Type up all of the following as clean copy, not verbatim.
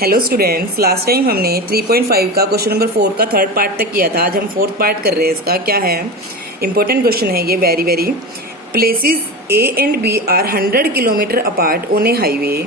Hello students, last time हमने 3.5 का question number 4 का थर्ड पार्ट तक किया था। आज हम फोर्थ पार्ट कर रहे हैं। इसका क्या है, इंपॉर्टेंट क्वेश्चन है ये, very very. Places A and B are 100 kilometre apart on a highway.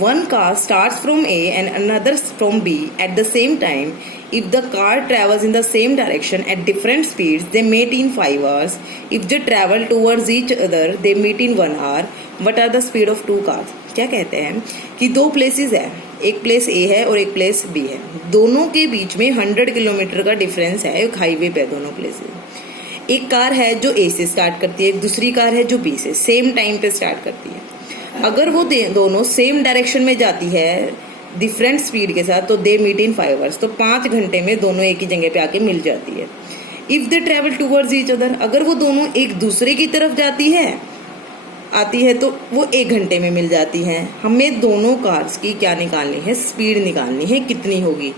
One car starts from A and another from B at the same time. If the car travels in the same direction at different speeds, they meet in 5 hours. If they travel towards each other, they meet in 1 hour. What are the speed of two cars? क्या कहते हैं कि दो places है, एक place a है और एक प्लेस बी है। दोनों के बीच में 100 किलोमीटर का डिफरेंस है। एक हाईवे पे दोनों प्लेसेस। एक कार है जो ए से स्टार्ट करती है, दूसरी कार है जो बी से सेम टाइम पे स्टार्ट करती है। अगर वो दोनों सेम डायरेक्शन में जाती है डिफरेंट स्पीड के साथ, तो दे मीट इन 5 आवर्स, तो 5 घंटे में दोनों एक ही जगह पे आके मिल जाती है। If they travel towards each other, अगर वो दोनों एक दूसरे की तरफ आती है तो वो 1 घंटे में मिल जाती है। हमें दोनों कार्स की क्या निकालनी है, स्पीड निकालनी है, कितनी होगी।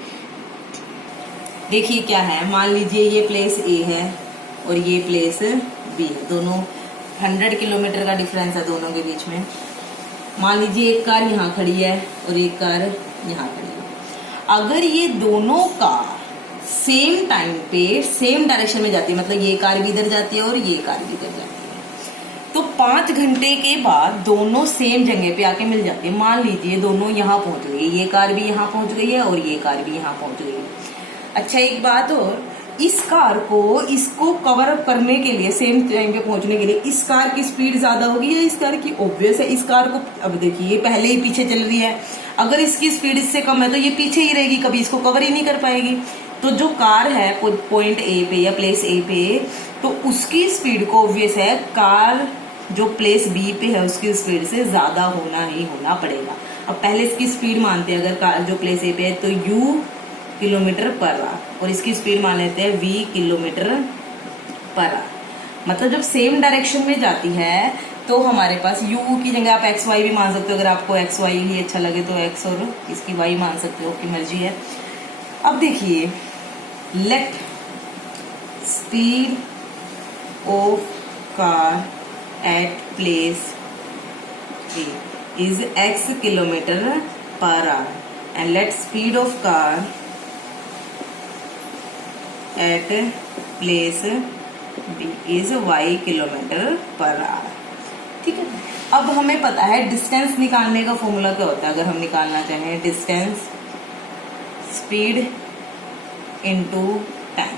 देखिए क्या है, मान लीजिए ये प्लेस ए है और ये प्लेस बी है। दोनों 100 किलोमीटर का डिफरेंस है दोनों के बीच में। मान लीजिए एक कार यहाँ खड़ी है और एक कार यहाँ खड़ी है। अगर ये दोनों कार सेम टाइम पे सेम डायरेक्शन में जाती है, मतलब ये कार भी इधर जाती है और ये कार भी इधर जाती है, तो 5 घंटे के बाद दोनों सेम जगह पे आके मिल जाती है। मान लीजिए दोनों यहाँ पहुंच गई, ये कार भी यहाँ पहुंच गई है और ये कार भी यहाँ पहुंच गई है। अच्छा, एक बात और, इस कार को इसको कवर अप करने के लिए, सेम टाइम पे पहुंचने के लिए, इस कार की स्पीड ज्यादा होगी या इस कार की? ऑब्वियस है इस कार को। अब देखिए ये पहले ही पीछे चल रही है, अगर इसकी स्पीड इससे कम है तो ये पीछे ही रहेगी, कभी इसको कवर ही नहीं कर पाएगी। तो जो कार है पॉइंट ए पे या प्लेस ए पे, तो उसकी स्पीड को ऑब्वियस है कार जो प्लेस बी पे है उसकी स्पीड से ज्यादा होना ही होना पड़ेगा। अब पहले इसकी स्पीड मानते हैं, अगर कार जो प्लेस ए पे है तो u किलोमीटर पर आवर और इसकी स्पीड मान लेते हैं v किलोमीटर पर आवर। मतलब जब सेम डायरेक्शन में जाती है तो हमारे पास u की जगह आप x y भी मान सकते हो। अगर आपको x y ही अच्छा लगे तो x और इसकी y मान सकते हो, आपकी मर्जी है। अब देखिए, let speed of car at place A is x kilometre per hour and let speed of car at place B is y kilometre per our. ठीक है, अब हमें पता है डिस्टेंस निकालने का फॉर्मूला क्या होता है। अगर हम निकालना चाहें डिस्टेंस, स्पीड इनटू टाइम,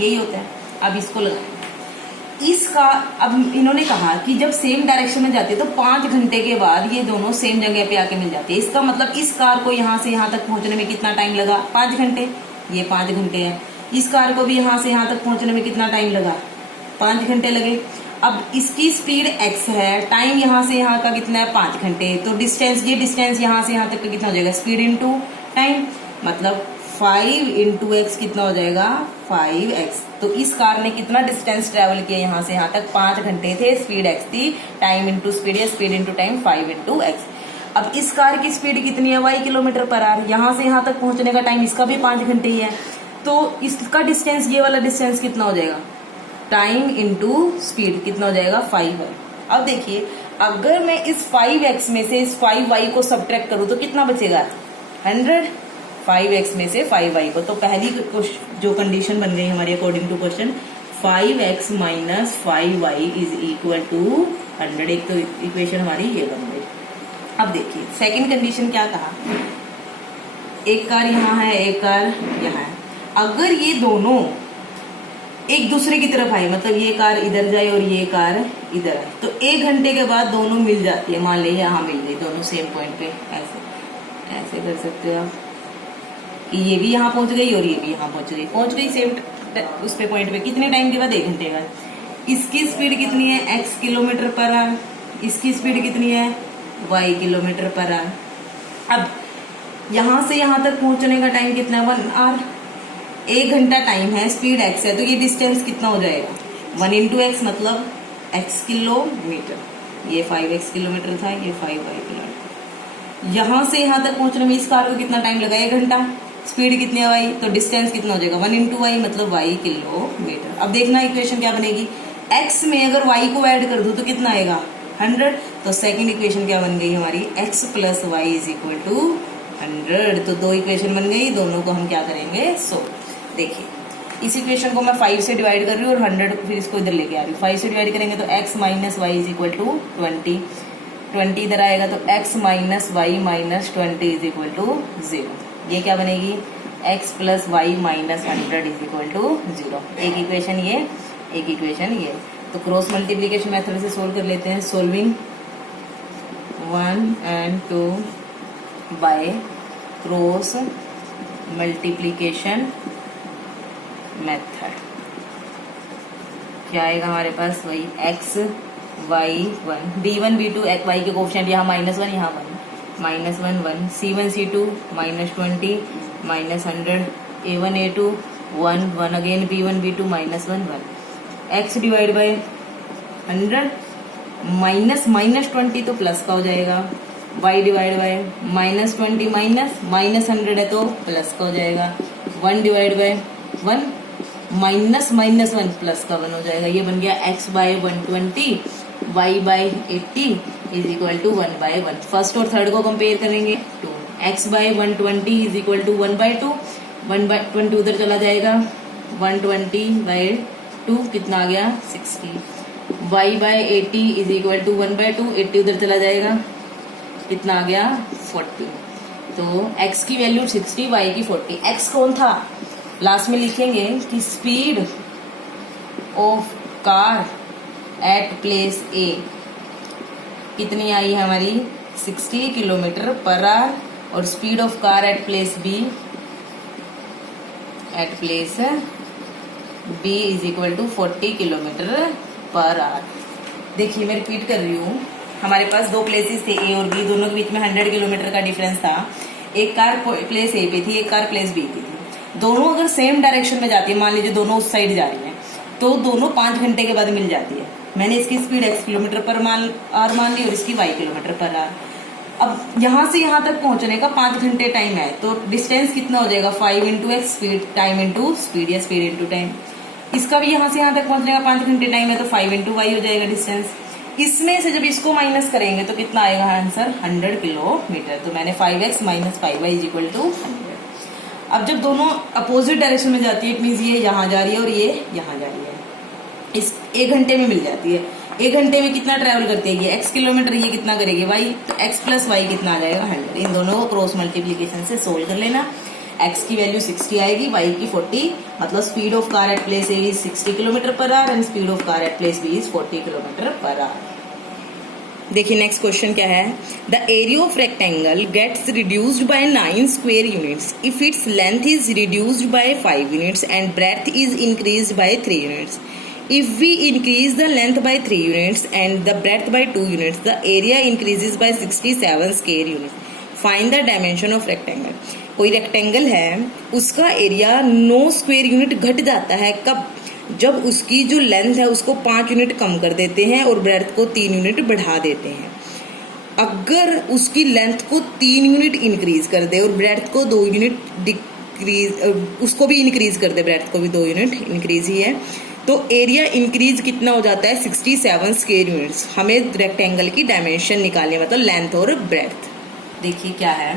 यही होता है। अब इसको लगाएंगे इसका। अब इन्होंने कहा कि जब सेम डायरेक्शन में जाती है तो 5 घंटे के बाद ये दोनों सेम जगह पे आके मिल जाती है। इसका मतलब इस कार को यहाँ से यहाँ तक पहुंचने में कितना टाइम लगा? 5 घंटे। ये 5 घंटे है। इस कार को भी यहाँ से यहाँ तक पहुंचने में कितना टाइम लगा? 5 घंटे लगे। अब इसकी स्पीड x है, टाइम यहाँ से यहाँ का कितना है? 5 घंटे। तो डिस्टेंस, ये डिस्टेंस यहाँ से यहाँ तक का कितना हो जाएगा? स्पीड इंटू टाइम, मतलब 5 इंटू x कितना हो जाएगा? 5x। तो इस कार ने कितना डिस्टेंस ट्रेवल किया यहाँ से यहाँ तक? 5 घंटे थे। स्पीड x थी, टाइम इंटू स्पीड या speed into time 5 into x। अब इस कार की स्पीड कितनी है? y kilometre per our. यहाँ से यहाँ तक पहुंचने का टाइम इसका भी 5 घंटे ही है। तो इसका डिस्टेंस, ये वाला डिस्टेंस कितना हो जाएगा? टाइम इंटू स्पीड कितना हो जाएगा? 5 है। अब देखिए, अगर मैं इस 5x में से इस 5y को सब्ट्रैक्ट करूं तो कितना बचेगा? 100। 5x में से 5y को, तो पहली जो कंडीशन बन गई हमारी according to question, 5x minus 5y is equal to 100। एक तो इक्वेशन हमारी ये बन गई। अब देखिए सेकंड कंडीशन क्या कहा, एक कार यहाँ है, एक कार यहाँ है। अगर ये दोनों एक दूसरे की तरफ आए, मतलब ये कार इधर जाए और ये कार इधर आए, तो 1 घंटे के बाद दोनों मिल जाती है। मान लीजिए यहाँ मिल गई दोनों सेम पॉइंट पे, ऐसे कर सकते हो आप कि ये भी यहाँ पहुंच गई और ये भी यहाँ पहुंच गई सेम उस पे पॉइंट पे। कितने टाइम के बाद? 1 घंटे के बाद। इसकी स्पीड कितनी है? x kilometre per our. इसकी स्पीड कितनी है? y kilometre per our. अब यहाँ से यहाँ तक पहुंचने का टाइम कितना है? 1 आवर। 1 घंटा टाइम है, स्पीड x है, तो ये डिस्टेंस कितना हो जाएगा? 1 इंटू एक्स, मतलब x किलोमीटर। ये 5x किलोमीटर था, ये 5y किलोमीटर। यहाँ से यहाँ तक पहुंचने में इस कार को कितना टाइम लगा? 1 घंटा। स्पीड कितनी है y, तो डिस्टेंस कितना हो जाएगा? 1 इंटू वाई, मतलब y किलोमीटर। अब देखना इक्वेशन क्या बनेगी, x में अगर y को ऐड कर दूं तो कितना आएगा? 100। तो सेकंड इक्वेशन क्या बन गई हमारी? x plus y is equal to 100। तो दो इक्वेशन बन गई, दोनों को हम क्या करेंगे, सोल्व। देखिए इस इक्वेशन को मैं 5 से डिवाइड कर रही हूँ और 100 फिर इसको इधर लेके आ रही हूँ। 5 से डिवाइड करेंगे तो x minus y is equal to 20, 20 इधर आएगा तो x minus y minus 20 is equal to 0। ये क्या बनेगी, x plus y minus 100 is equal to 0। एक इक्वेशन ये, एक इक्वेशन ये। तो क्रॉस मल्टीप्लीकेशन मेथड से सोल्व कर लेते हैं। Solving 1 and 2 by cross multiplication method क्या आएगा हमारे पास, वही x y 1 b1 b2 y के कोफिशिएंट यहाँ -1 यहाँ 1 -1 1 c1 c2 -20 -100 a1 a2 1 1 again b1 b2 -1 1 x divide by 100 -20 तो प्लस का हो जाएगा, y डिवाइड बाय -20 -100 है तो प्लस का हो जाएगा, 1 डिवाइड बाय 1 -1 प्लस का 1 हो जाएगा। ये बन गया x by 120 y by 80 is equal to 1 by 1। First और थर्ड को कंपेयर करेंगे तो x by 120 is equal to 1 by 2, 1 by 20 उधर चला जाएगा, 120 बाय 2 कितना आ गया 60, y by 80 is equal to 1 by 2, 80 उधर चला जाएगा, कितना आ गया 40। तो x की वैल्यू 60, y की 40। x कौन था, लास्ट में लिखेंगे कि speed of car at place A कितनी आई है हमारी 60 किलोमीटर पर आवर, और speed of car at place B is equal to 40 kilometre per hour. देखिए मैं रिपीट कर रही हूँ, हमारे पास दो प्लेसेस थे ए और बी, दोनों के बीच में 100 किलोमीटर का डिफरेंस था। एक कार प्लेस ए पे थी, एक कार प्लेस बी पे थी। दोनों अगर सेम डायरेक्शन में जाती है, मान लीजिए दोनों उस साइड जा रही हैं, तो दोनों 5 घंटे के बाद मिल जाती है। मैंने इसकी speed x kilometre per our मान ली और इसकी y किलोमीटर पर आवर। अब यहाँ से यहाँ तक पहुंचने का 5 घंटे टाइम है, तो डिस्टेंस कितना हो जाएगा 5 into x, speed time into speed या स्पीड इंटू टाइम। इसका भी यहाँ से यहाँ तक पहुंचने का 5 घंटे टाइम है, तो 5 इंटू वाई हो जाएगा डिस्टेंस। इसमें से जब इसको माइनस करेंगे तो कितना आएगा आंसर 100 किलोमीटर। तो मैंने 5x minus 5y is equal to 100। अब जब दोनों अपोजिट डायरेक्शन में जाती है, इट मीन्स ये यहाँ जा रही है और ये यहाँ जा रही है, इस 1 घंटे में मिल जाती है। 1 घंटे में कितना ट्रैवल करती है ये x किलोमीटर, ये कितना करेगी y, तो x प्लस वाई कितना आ जाएगा 100। इन दोनों को क्रॉस मल्टीप्लीकेशन से सोल्व कर लेना। x की वैल्यू 60 आएगी, y की 40, मतलब speed of car at place A is 60 kilometre per hour and speed of car at place B is 40 kilometre per hour. देखिए नेक्स्ट क्वेश्चन क्या है, the area of rectangle gets reduced by 9 square units if its length is reduced by 5 units and breadth is increased by 3 units. If we increase the length by 3 units and the breadth by 2 units, the area increases by 67 square units. Find the dimension of rectangle. कोई rectangle है, उसका area 9 square unit घट जाता है। कब? जब उसकी जो लेंथ है उसको 5 यूनिट कम कर देते हैं और ब्रेड्थ को 3 यूनिट बढ़ा देते हैं। अगर उसकी लेंथ को 3 यूनिट इंक्रीज कर दे और ब्रेड्थ को 2 यूनिट डिक्रीज, उसको भी इंक्रीज कर दे, ब्रेड्थ को भी 2 यूनिट इंक्रीज ही है, तो एरिया इंक्रीज कितना हो जाता है 67 स्क्वायर यूनिट्स। हमें रेक्टेंगल की डायमेंशन निकालनी है, मतलब लेंथ और ब्रेड्थ। देखिए क्या है,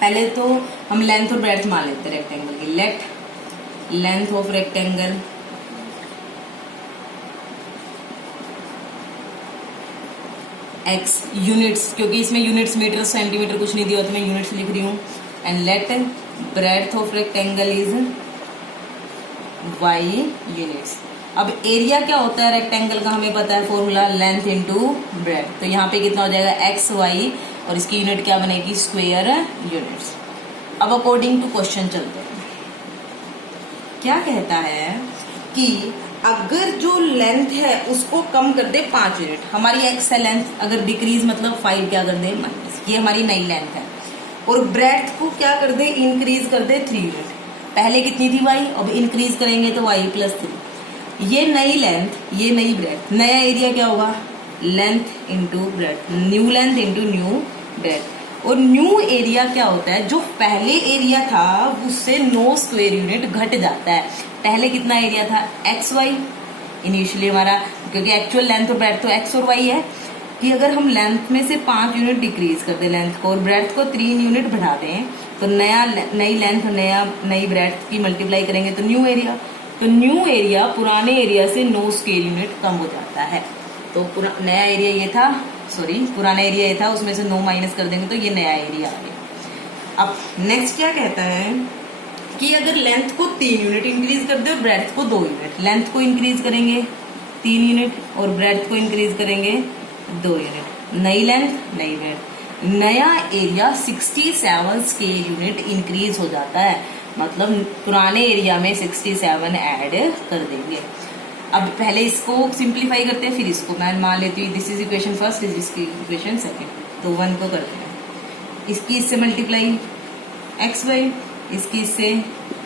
पहले तो हम लेंथ और ब्रेड्थ मान लेते हैं रेक्टेंगल की। Late length of rectangle x units, क्योंकि इसमें यूनिट्स मीटर सेंटीमीटर कुछ नहीं दिया तो मैं यूनिट्स लिख रही हूँ, and let breadth of rectangle is y units. अब एरिया क्या होता है रेक्टेंगल का, हमें पता है फॉर्मूला, लेंथ इनटू ब्रेड्थ। तो यहाँ पे कितना हो जाएगा x y, और इसकी यूनिट क्या बनेगी स्क्वायर यूनिट्स। अब अकॉर्डिंग टू क्वेश्चन चलते हैं। क्या कहता है कि अगर जो लेंथ है उसको कम कर दे 5 यूनिट, हमारी x है लेंथ, अगर डिक्रीज मतलब 5 क्या कर दे माइनस, ये हमारी नई लेंथ है, और ब्रेड्थ को क्या कर दे इंक्रीज कर दे 3 यूनिट। पहले कितनी थी y, अब इंक्रीज करेंगे तो y प्लस 3। ये नई लेंथ, ये नई ब्रेड्थ, नया एरिया क्या होगा length into breadth, new length into new breadth. और न्यू एरिया क्या होता है, जो पहले एरिया था उससे 9 स्क्वायर यूनिट घट जाता है। पहले कितना एरिया था एक्स वाई इनिशियली हमारा, क्योंकि एक्चुअल लेंथ और ब्रेड्थ तो एक्स और वाई है। कि अगर हम लेंथ में से 5 यूनिट डिक्रीज कर दें लेंथ को और ब्रेड्थ को 3 यूनिट बढ़ा दें तो नई लेंथ नई ब्रेड्थ की मल्टीप्लाई करेंगे तो न्यू एरिया। तो न्यू एरिया पुराने एरिया से 9 स्क्वायर यूनिट कम हो जाता है। तो नया एरिया ये था, पुराना एरिया ये था, उसमें से 9 माइनस कर देंगे तो ये नया एरिया आ गया। अब नेक्स्ट क्या कहता है कि अगर लेंथ को 3 यूनिट इंक्रीज कर दे और ब्रेड्थ को 2 यूनिट, लेंथ को इंक्रीज करेंगे 3 यूनिट और ब्रेड्थ को इंक्रीज करेंगे 2 यूनिट, नई लेंथ नई ब्रेड्थ, नया एरिया 67 स्क्वायर यूनिट इंक्रीज हो जाता है। मतलब पुराने एरिया में 67 ऐड कर देंगे। अब पहले इसको सिंप्लीफाई करते हैं, फिर इसको मैं मान लेती हूँ दिस इज इक्वेशन फर्स्ट, इसकी इक्वेशन सेकंड, तो 1 को करते हैं, इसकी इससे मल्टीप्लाई xy, इसकी इससे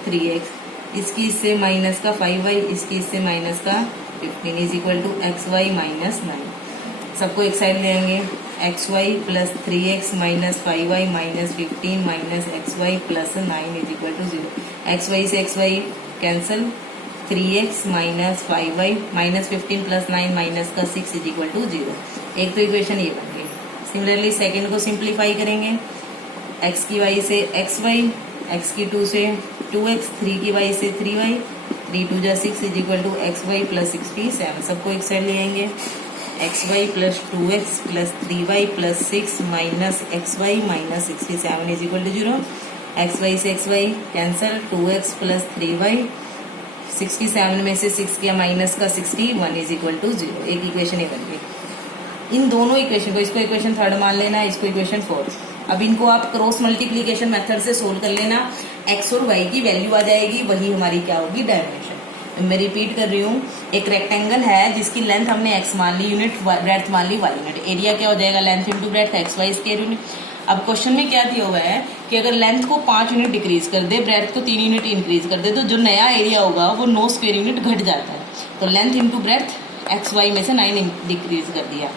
3x, इसकी इससे माइनस का 5y, इसकी इससे माइनस का 15 is equal to xy minus 9। सबको एक साइड ले आएंगे, xy plus 3x minus 5y minus 15 minus xy plus 9 is equal to 0। xy से xy cancel, 3x minus 5y minus 15 plus 9 minus का 6 इज इक्वल टू 0। एक तो equation ये बन गई। सिमिलरली सेकेंड को सिंप्लीफाई करेंगे, x की y से xy, x की 2 से 2x, 3 की y से 3y, 3 2 जा 6 is equal to xy plus 67। सबको एक साइड ले आएंगे, xy plus 2x plus 3y plus 6 minus xy minus 67 is equal to 0। xy से xy cancel, 2x plus 3y, 67 में से 6 किया माइनस का 61 इज इक्वल टू 0। एक इक्वेशन ये बन गई। इन दोनों इक्वेशन को, इसको इक्वेशन 3 मान लेना, इसको इक्वेशन 4। अब इनको आप क्रॉस मल्टीप्लीकेशन मेथड से सोल्व कर लेना, x और y की वैल्यू आ जाएगी, वही हमारी क्या होगी, डायमेंशन। मैं रिपीट कर रही हूँ, एक रेक्टेंगल है जिसकी लेंथ हमने x मान ली यूनिट, ब्रेड्थ मान ली y यूनिट, एरिया क्या हो जाएगा, length into breadth xy square unit. अब क्वेश्चन में क्या दिया हुआ है कि अगर लेंथ को 5 यूनिट डिक्रीज कर दे, ब्रेड्थ को 3 यूनिट इंक्रीज कर दे, तो जो नया एरिया होगा वो 9 स्क्वायर यूनिट घट जाता है। तो लेंथ इंटू ब्रेड्थ xy में से 9 डिक्रीज कर दिया।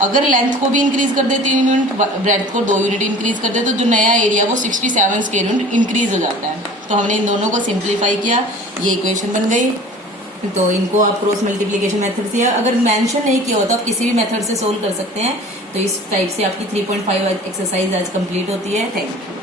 अगर लेंथ को भी इंक्रीज कर दे 3 यूनिट, ब्रेड्थ को 2 यूनिट इंक्रीज कर दे, तो जो नया एरिया वो 67 स्क्वायर यूनिट इंक्रीज हो जाता है। तो हमने इन दोनों को सिंप्लीफाई किया, ये इक्वेशन बन गई। तो इनको आप क्रॉस मल्टीप्लिकेशन मेथड से, अगर मेंशन नहीं किया होता आप किसी भी मेथड से सोल्व कर सकते हैं। तो इस टाइप से आपकी 3.5 एक्सरसाइज आज कंप्लीट होती है। Thank you.